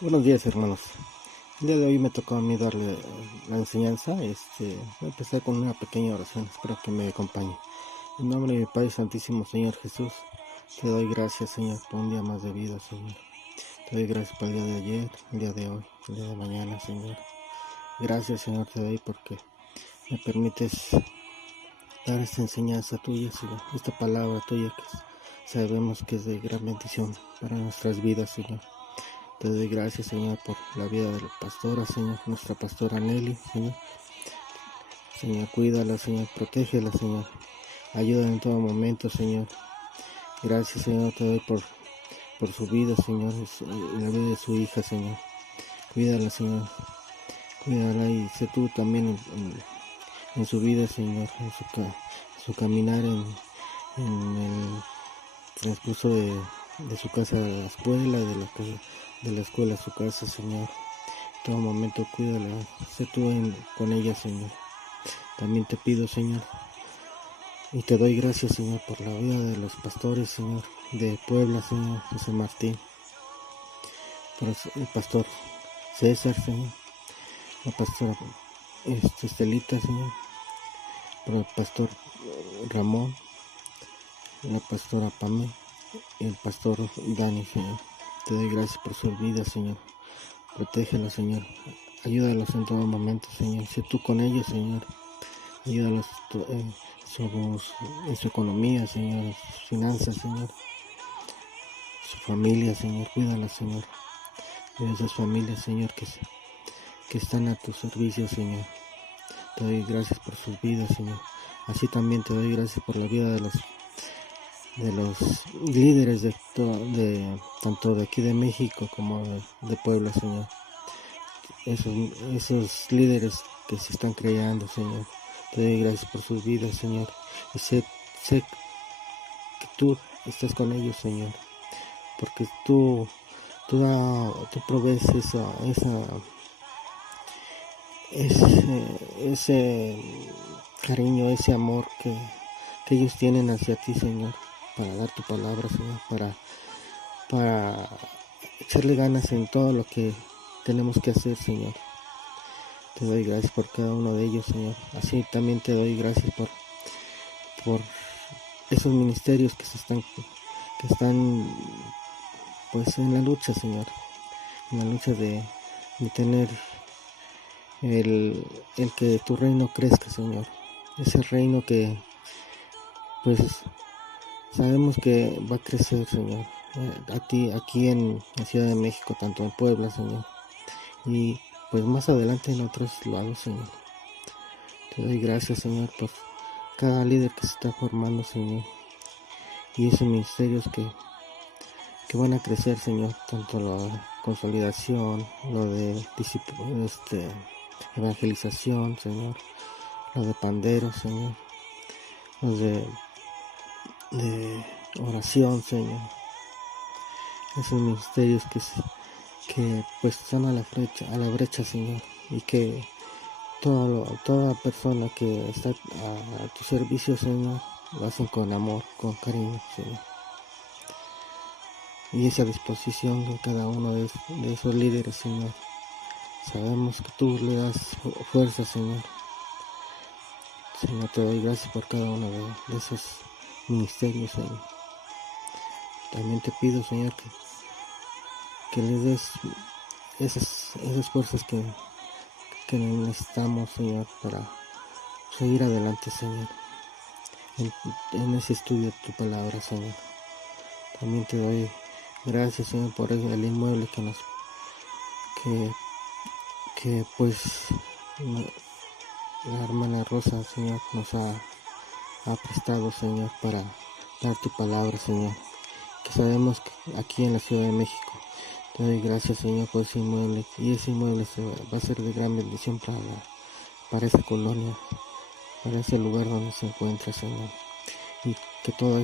Buenos días, hermanos. El día de hoy me tocó a mí darle la enseñanza. Voy a empezar con una pequeña oración. Espero que me acompañe. En nombre de mi Padre Santísimo, Señor Jesús, te doy gracias, Señor, por un día más de vida, Señor. Te doy gracias por el día de ayer, el día de hoy, el día de mañana, Señor. Gracias, Señor, te doy porque me permites dar esta enseñanza tuya, Señor. Esta palabra tuya que sabemos que es de gran bendición para nuestras vidas, Señor. Te doy gracias, Señor, por la vida de la pastora, Señor, nuestra pastora Nelly, Señor. Señor, cuídala, Señor, protégela, Señor. Ayúdala en todo momento, Señor. Gracias, Señor, te doy por su vida, Señor, y la vida de su hija, Señor. Cuídala, Señor. Cuídala y sé tú también en su vida, Señor, en su caminar en el transcurso de su casa a la escuela, de la escuela a su casa, Señor. Todo momento cuídala, sé tú con ella, Señor. También te pido, Señor, y te doy gracias, Señor, por la vida de los pastores, Señor, de Puebla, Señor, José Martín, por el pastor César, Señor, la pastora Estelita, Señor, por el pastor Ramón, la pastora Pamé y el pastor Dani, Señor. Te doy gracias por su vida, Señor. Protégela, Señor. Ayúdalos en todo momento, Señor. Sé tú con ellos, Señor. Ayúdalos en su economía, Señor, en sus finanzas, Señor. Su familia, Señor. Cuídala, Señor. Cuida esas familias, Señor, que están a tu servicio, Señor. Te doy gracias por sus vidas, Señor. Así también te doy gracias por la vida de los líderes tanto de aquí de México como de Puebla, Señor. Esos líderes que se están creando, Señor. Te doy gracias por sus vidas, Señor. Y sé que tú estás con ellos, Señor. Porque tú provees ese cariño, ese amor que ellos tienen hacia ti, Señor. Para dar tu palabra, Señor. Para echarle ganas en todo lo que tenemos que hacer, Señor. Te doy gracias por cada uno de ellos, Señor. Así también te doy gracias por esos ministerios que están pues en la lucha, Señor. En la lucha de tener el que tu reino crezca, Señor. Ese reino que pues sabemos que va a crecer, Señor. Aquí en la Ciudad de México, tanto en Puebla, Señor. Y pues más adelante en otros lados, Señor. Te doy gracias, Señor, por cada líder que se está formando, Señor, y esos ministerios que van a crecer, Señor, tanto la consolidación, lo de evangelización, Señor, lo de panderos, Señor, los de oración, Señor, esos ministerios que pues están a la brecha, Señor, y que toda persona que está a tu servicio, Señor, lo hacen con amor, con cariño, Señor. Y esa disposición de cada uno de esos líderes, Señor. Sabemos que tú le das fuerza, Señor. Señor, te doy gracias por cada uno de esos ministerios, Señor. También te pido, Señor, que les des esas fuerzas que necesitamos, Señor, para seguir adelante, Señor, en ese estudio de tu palabra, Señor. También te doy gracias, Señor, por el inmueble que pues la hermana Rosa, Señor, nos ha prestado, Señor, para dar tu palabra, Señor, que sabemos que aquí en la Ciudad de México. Te doy gracias, Señor, por ese inmueble, y ese inmueble va a ser de gran bendición para esa colonia, para ese lugar donde se encuentra, Señor, y que toda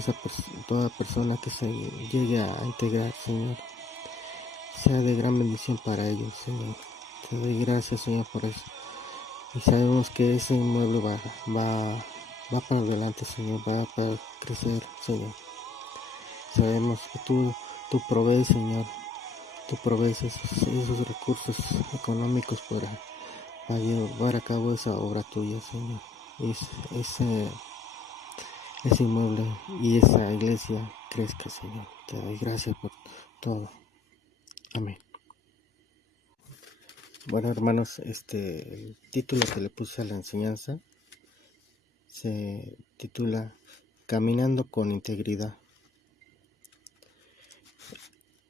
persona que se llegue a integrar, Señor, sea de gran bendición para ellos, Señor. Te doy gracias, Señor, por eso. Y sabemos que ese inmueble va para adelante, Señor, va para crecer, Señor. Sabemos que tú provees, Señor, tú provees esos recursos económicos para llevar a cabo esa obra tuya, Señor. Ese, ese inmueble y esa iglesia crezca, Señor. Te doy gracias por todo. Amén. Bueno, hermanos, el título que le puse a la enseñanza se titula Caminando con integridad.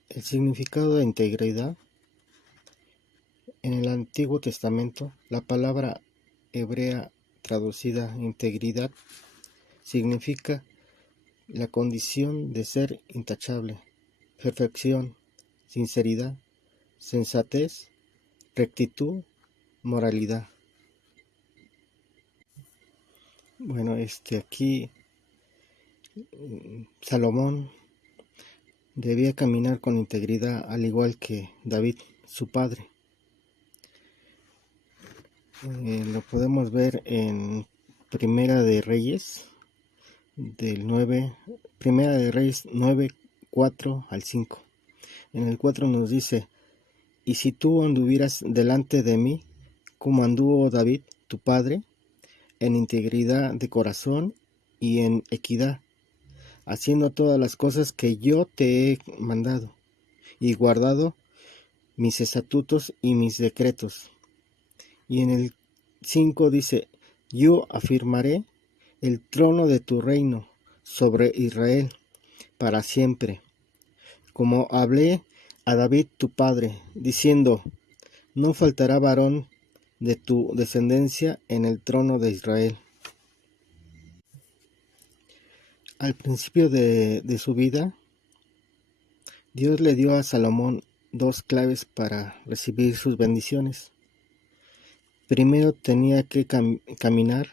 El significado de integridad: en el Antiguo Testamento, la palabra hebrea traducida integridad significa la condición de ser intachable, perfección, sinceridad, sensatez, rectitud, moralidad. Bueno, aquí Salomón debía caminar con integridad, al igual que David, su padre. Lo podemos ver en Primera de Reyes, Primera de Reyes 9, 4 al 5. En el 4 nos dice: y si tú anduvieras delante de mí, como anduvo David, tu padre, en integridad de corazón y en equidad, haciendo todas las cosas que yo te he mandado, y guardado mis estatutos y mis decretos. Y en el 5 dice: yo afirmaré el trono de tu reino sobre Israel para siempre, como hablé a David tu padre, diciendo: no faltará varón de tu descendencia en el trono de Israel. Al principio de su vida, Dios le dio a Salomón dos claves para recibir sus bendiciones. Primero, tenía que caminar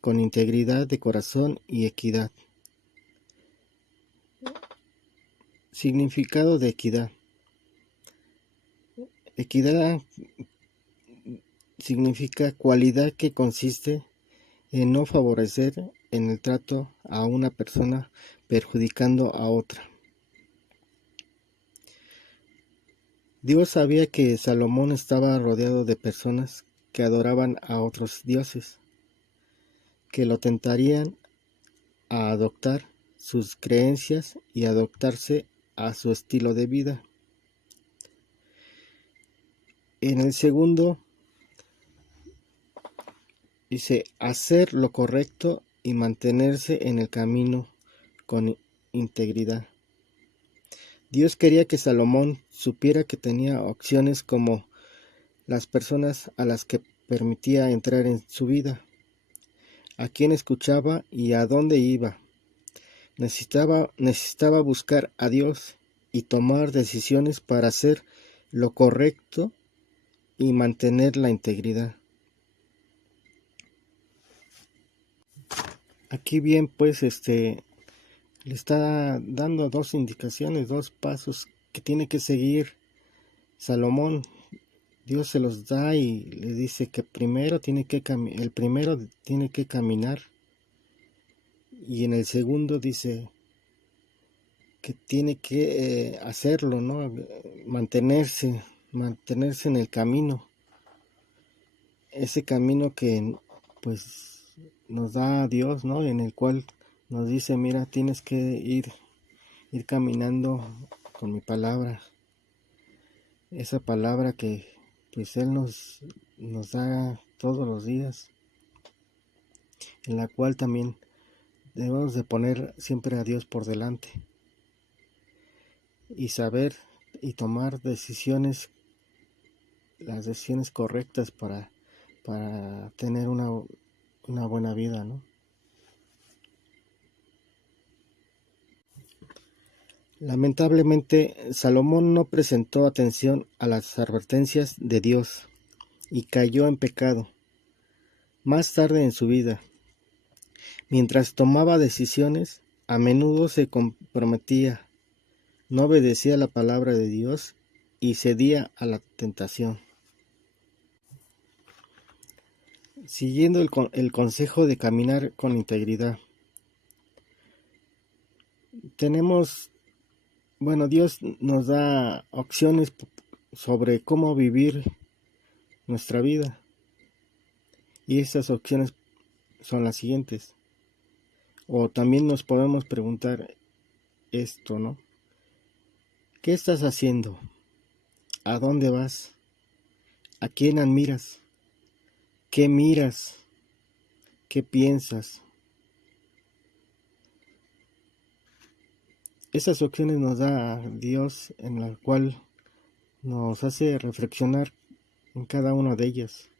con integridad de corazón y equidad. Significado de equidad. Equidad significa cualidad que consiste en no favorecer en el trato a una persona perjudicando a otra. Dios sabía que Salomón estaba rodeado de personas que adoraban a otros dioses, que lo tentarían a adoptar sus creencias y adaptarse a su estilo de vida. En el segundo dice: hacer lo correcto y mantenerse en el camino con integridad. Dios quería que Salomón supiera que tenía opciones como las personas a las que permitía entrar en su vida, a quién escuchaba y a dónde iba. Necesitaba buscar a Dios y tomar decisiones para hacer lo correcto y mantener la integridad. Aquí bien, pues, le está dando dos indicaciones, dos pasos que tiene que seguir Salomón. Dios se los da y le dice que el primero tiene que caminar, y en el segundo dice que tiene que hacerlo, ¿no? Mantenerse en el camino, ese camino que pues nos da Dios, ¿no? En el cual nos dice: mira, tienes que ir caminando con mi palabra, esa palabra que pues Él nos da todos los días, en la cual también debemos de poner siempre a Dios por delante y saber y tomar decisiones, las decisiones correctas para tener una buena vida, ¿no? Lamentablemente, Salomón no prestó atención a las advertencias de Dios y cayó en pecado. Más tarde en su vida, mientras tomaba decisiones, a menudo se comprometía, no obedecía la palabra de Dios y cedía a la tentación. Siguiendo el consejo de caminar con integridad, tenemos bueno, Dios nos da opciones sobre cómo vivir nuestra vida. Y esas opciones son las siguientes. O también nos podemos preguntar esto, ¿no? ¿Qué estás haciendo? ¿A dónde vas? ¿A quién admiras? ¿Qué miras? ¿Qué piensas? Esas opciones nos da Dios, en la cual nos hace reflexionar en cada una de ellas.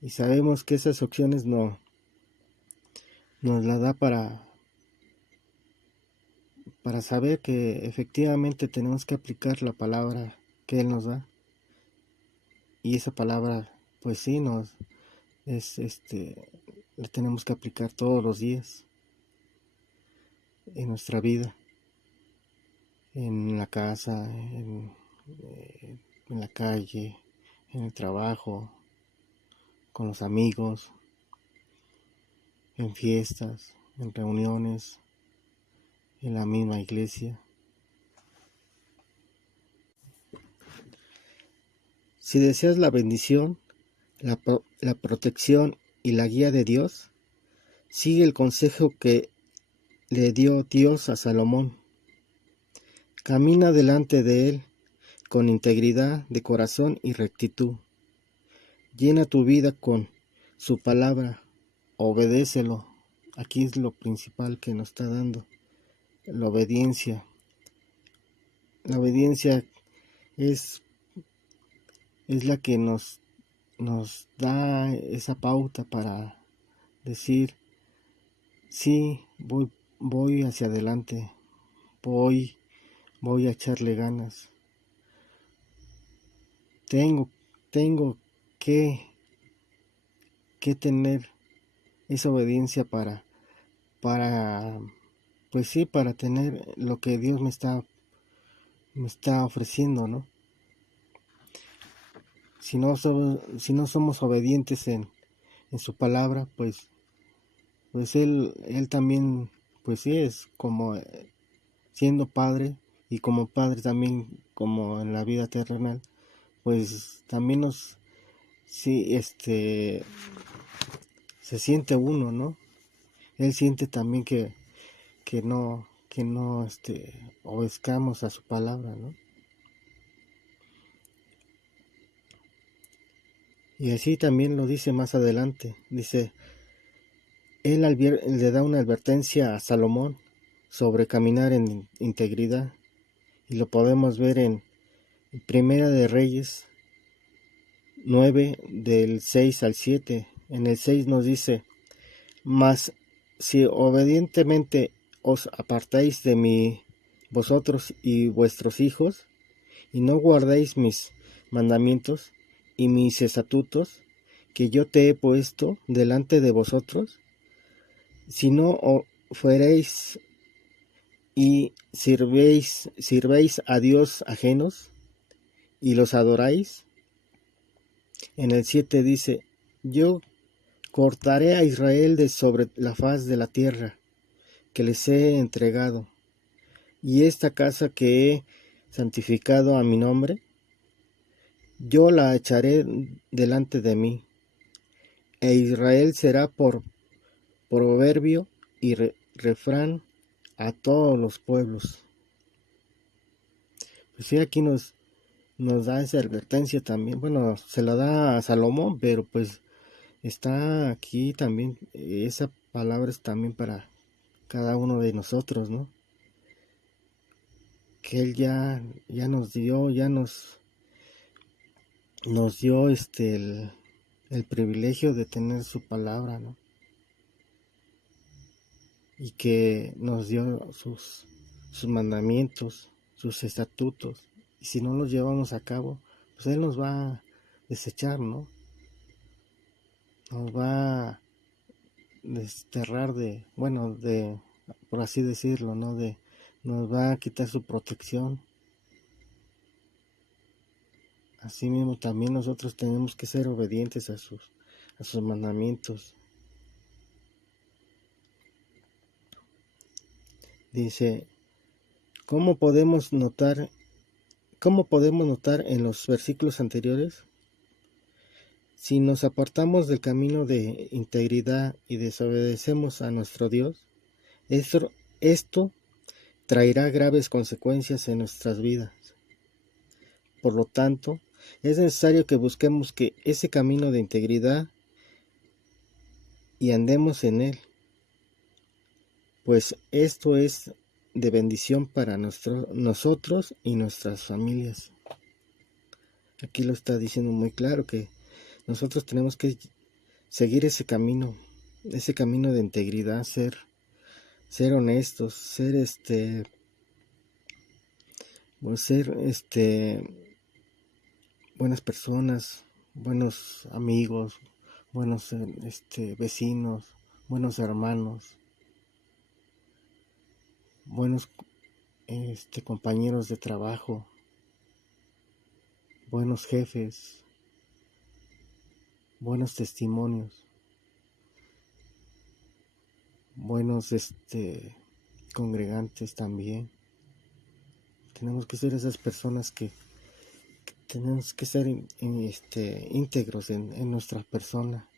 Y sabemos que esas opciones nos la da para saber que efectivamente tenemos que aplicar la palabra que Él nos da. Y esa palabra, pues sí, la tenemos que aplicar todos los días en nuestra vida, en la casa, en la calle, en el trabajo, con los amigos, en fiestas, en reuniones, en la misma iglesia. Si deseas la bendición, la protección y la guía de Dios, sigue el consejo que le dio Dios a Salomón. Camina delante de Él con integridad de corazón y rectitud. Llena tu vida con su palabra, obedécelo. Aquí es lo principal que nos está dando, la obediencia. La obediencia es la que nos da esa pauta para decir, sí, voy hacia adelante, voy a echarle ganas. Tengo que tener esa obediencia para pues sí, para tener lo que Dios me está ofreciendo, ¿no? Si no somos obedientes en su palabra, pues él también, pues sí, es como siendo padre, y como padre también, como en la vida terrenal, pues también sí, se siente uno, ¿no? Él siente también que no obedezcamos a su palabra, ¿no? Y así también lo dice más adelante. Dice, él le da una advertencia a Salomón sobre caminar en integridad. Y lo podemos ver en Primera de Reyes 9, del 6 al 7. En el 6 nos dice, mas si obedientemente os apartáis de mí, vosotros y vuestros hijos, y no guardáis mis mandamientos y mis estatutos que yo te he puesto delante de vosotros, si no fuereis y sirvéis a Dios ajenos y los adoráis. En el 7 dice, yo cortaré a Israel de sobre la faz de la tierra que les he entregado, y esta casa que he santificado a mi nombre, yo la echaré delante de mí, e Israel será por proverbio y refrán a todos los pueblos. Pues sí, aquí nos da esa advertencia también. Bueno, se la da a Salomón, pero pues está aquí también, esa palabra es también para cada uno de nosotros, ¿no? Que Él ya nos dio, nos dio el privilegio de tener su palabra, ¿no? Y que nos dio sus mandamientos, sus estatutos. Y si no los llevamos a cabo, pues Él nos va a desechar, ¿no? Nos va a desterrar por así decirlo, ¿no? Nos va a quitar su protección. Así mismo también nosotros tenemos que ser obedientes a sus mandamientos. Dice, ¿Cómo podemos notar en los versículos anteriores? Si nos apartamos del camino de integridad y desobedecemos a nuestro Dios, esto traerá graves consecuencias en nuestras vidas. Por lo tanto, es necesario que busquemos que ese camino de integridad y andemos en él, pues esto es de bendición para nosotros y nuestras familias. Aquí lo está diciendo muy claro que nosotros tenemos que seguir ese camino de integridad, ser honestos, ser buenas personas, buenos amigos, buenos vecinos, buenos hermanos, buenos compañeros de trabajo, buenos jefes, buenos testimonios, buenos congregantes también. Tenemos que ser esas personas que tenemos que ser íntegros en nuestra persona,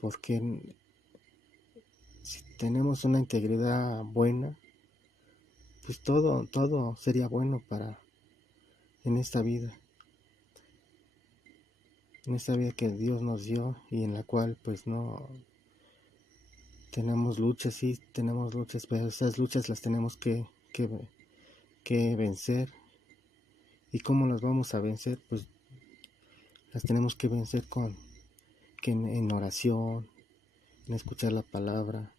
porque si tenemos una integridad buena, pues todo sería bueno en esta vida que Dios nos dio y en la cual pues no tenemos luchas, sí tenemos luchas, pero esas luchas las tenemos que vencer. ¿Y cómo las vamos a vencer? Pues las tenemos que vencer en oración, en escuchar la palabra,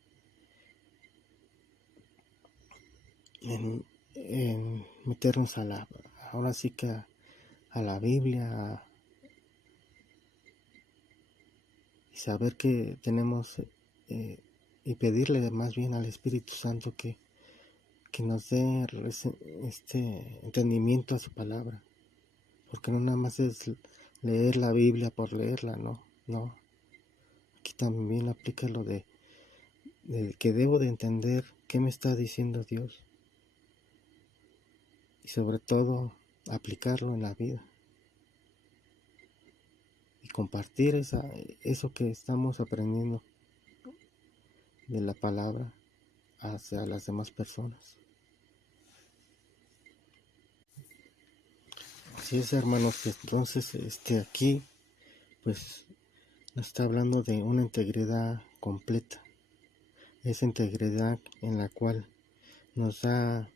en meternos ahora sí que a la Biblia y saber que tenemos y pedirle más bien al Espíritu Santo que nos dé entendimiento a su palabra, porque no nada más es leer la Biblia por leerla, no. Aquí también aplica lo de que debo de entender qué me está diciendo Dios y sobre todo aplicarlo en la vida y compartir eso que estamos aprendiendo de la palabra hacia las demás personas. Así es, hermanos. Entonces aquí pues nos está hablando de una integridad completa, esa integridad en la cual nos da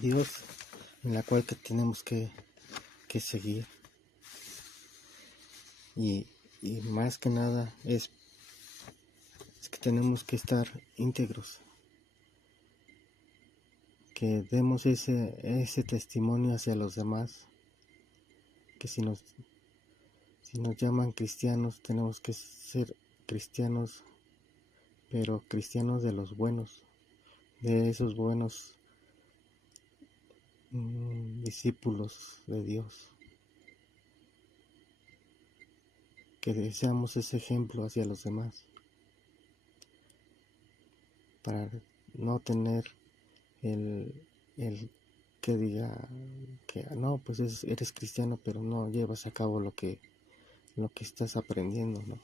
Dios, en la cual que tenemos que seguir, y más que nada es que tenemos que estar íntegros, que demos ese testimonio hacia los demás, que si nos llaman cristianos, tenemos que ser cristianos, pero cristianos de los buenos, de esos buenos discípulos de Dios, que seamos ese ejemplo hacia los demás, para no tener el que diga que no, pues eres cristiano, pero no llevas a cabo lo que estás aprendiendo, ¿no?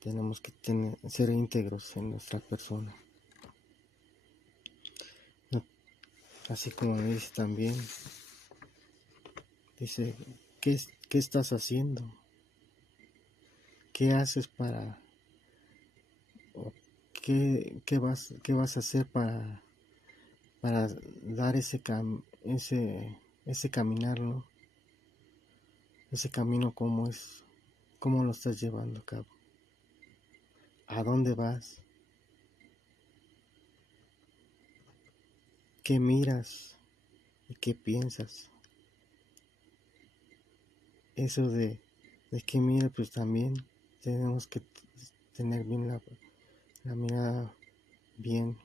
Tenemos que ser íntegros en nuestra persona. Así como me dice también, dice, ¿qué estás haciendo? ¿Qué haces qué vas a hacer para dar ese caminar, ¿no? Ese camino, cómo lo estás llevando a cabo? ¿A dónde vas? ¿Qué miras y qué piensas? Eso de qué mira, pues también tenemos que tener bien la mirada bien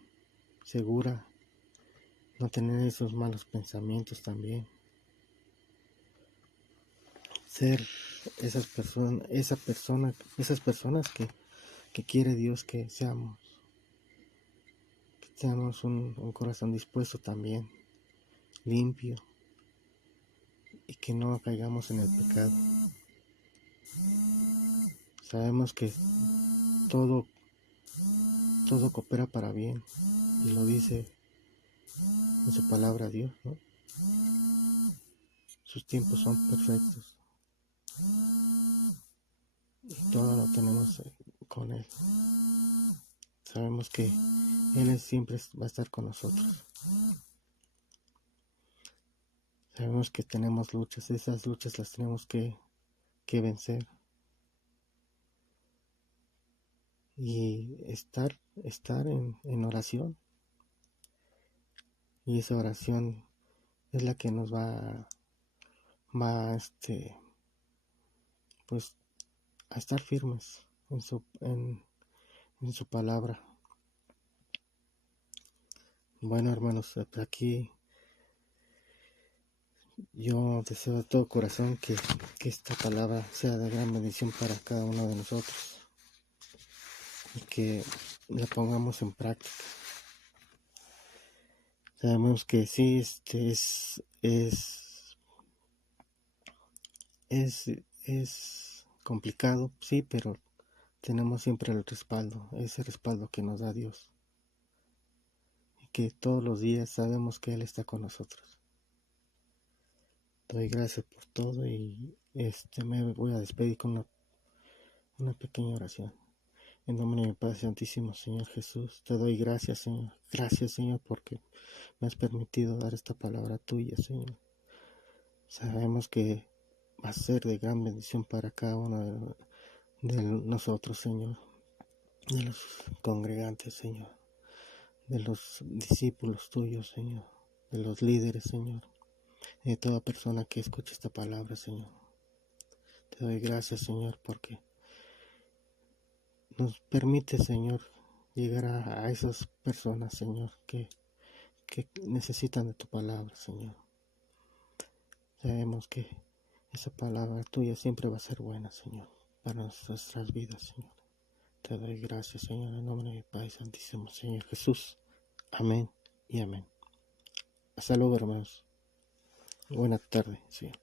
segura, no tener esos malos pensamientos también. Ser esas personas que quiere Dios que seamos, tenemos un corazón dispuesto también, limpio, y que no caigamos en el pecado. Sabemos que todo coopera para bien, y lo dice en su palabra Dios, ¿no? Sus tiempos son perfectos y todo lo tenemos con Él. Sabemos que Él siempre va a estar con nosotros. Sabemos que tenemos luchas, esas luchas las tenemos que vencer y estar en oración, y esa oración es la que nos va pues a estar firmes en su palabra. Bueno, hermanos, aquí yo deseo de todo corazón que esta palabra sea de gran bendición para cada uno de nosotros y que la pongamos en práctica. Sabemos que sí, es complicado, sí, pero tenemos siempre el respaldo, ese respaldo que nos da Dios, y que todos los días sabemos que Él está con nosotros. Doy gracias por todo y me voy a despedir con una pequeña oración. En nombre de mi Padre Santísimo, Señor Jesús, te doy gracias, Señor. Gracias, Señor, porque me has permitido dar esta palabra tuya, Señor. Sabemos que va a ser de gran bendición para cada uno de nosotros, Señor, de los congregantes, Señor, de los discípulos tuyos, Señor, de los líderes, Señor, de toda persona que escuche esta palabra, Señor. Te doy gracias, Señor, porque nos permite, Señor, llegar a esas personas, Señor, que necesitan de tu palabra, Señor. Sabemos que esa palabra tuya siempre va a ser buena, Señor, para nuestras vidas, Señor. Te doy gracias, Señor, en nombre de mi Padre Santísimo, Señor Jesús. Amén y amén. Hasta luego, hermanos. Buena tarde, Señor.